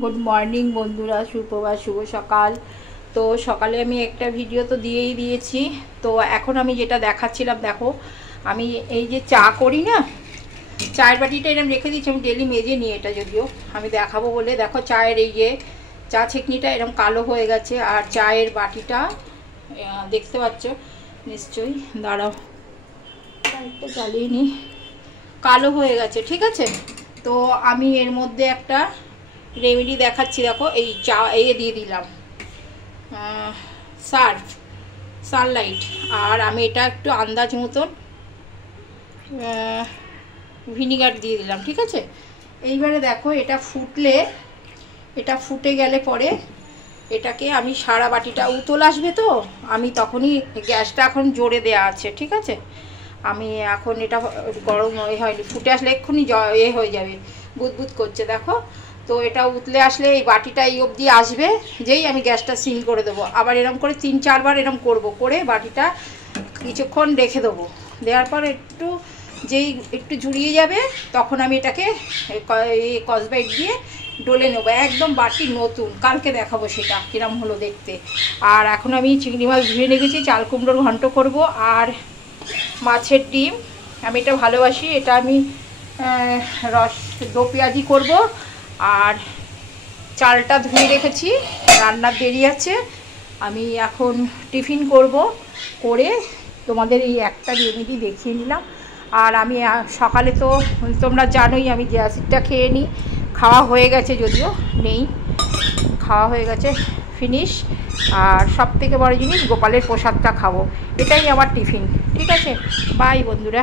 Good morning বন্ধুরা, সুপ্রভাত, শুভ সকাল। তো সকালে আমি একটা ভিডিও তো দিয়েই দিয়েছি। তো এখন আমি যেটা দেখাচ্ছিলাম, দেখো আমি এই যে চা করি না, চায়ের বাটিটা এরকম রেখে দিয়েছি। আমি ডেলি মেজে নিই এটা, যদিও আমি দেখাবো বলে। দেখো চায়ের এই যে চা ছেঁকনিটা এরকম কালো হয়ে গেছে, আর চায়ের বাটিটা দেখতে পাচ্ছ নিশ্চয়ই, দাঁড়াও একটা জ্বালিয়ে নিই, কালো হয়ে গেছে, ঠিক আছে। তো আমি এর মধ্যে একটা রেমেডি দেখাচ্ছি। দেখো এই চা দিয়ে দিলাম সানলাইট, আর আমি এটা একটু আন্দাজ মতন ভিনিগার দিয়ে দিলাম, ঠিক আছে। এইবারে দেখো এটা ফুটে গেলে পরে এটাকে আমি সারা বাটিটা উতল আসবে, তো আমি তখনই গ্যাসটা এখন জোরে দেওয়া আছে, ঠিক আছে। আমি এখন এটা গরম হয়নি, ফুটে আসলে এক্ষুনি হয়ে যাবে, বুদবুদ করছে দেখো। তো এটা উতলে আসলে এই বাটিটা এই অবধি আসবে, যেই আমি গ্যাসটা সিল করে দেবো। আবার এরকম করে 3-4 বার এরকম করে বাটিটা কিছুক্ষণ রেখে দেবো। দেওয়ার পর একটু ঝুরিয়ে যাবে, তখন আমি এটাকে কসবাইট দিয়ে ডলে নেবো, একদম বাটি নতুন। কালকে দেখাবো সেটা কিরম হলো দেখতে। আর এখন আমি চিংড়ি মাছ ধুয়ে রেখেছি, চাল কুমড়োর ঘন্ট করব, আর মাছের ডিম। আমি এটা ভালোবাসি, এটা আমি দো পেঁয়াজি করবো। আর চালটা ধুয়ে রেখেছি, রান্নার দেরি আছে। আমি এখন টিফিন করে তোমাদের এই একটা রেমেডি দেখিয়ে নিলাম। আর আমি সকালে তো তোমরা জানোই আমি যে অ্যাসিডটা খেয়ে নিই, খাওয়া হয়ে গেছে, যদিও নেই, খাওয়া হয়ে গেছে, ফিনিশ। আর সব থেকে বড় জিনিস, গোপালের প্রসাদটা খাবো। এটাই আমার টিফিন, ঠিক আছে। বাই বন্ধুরা।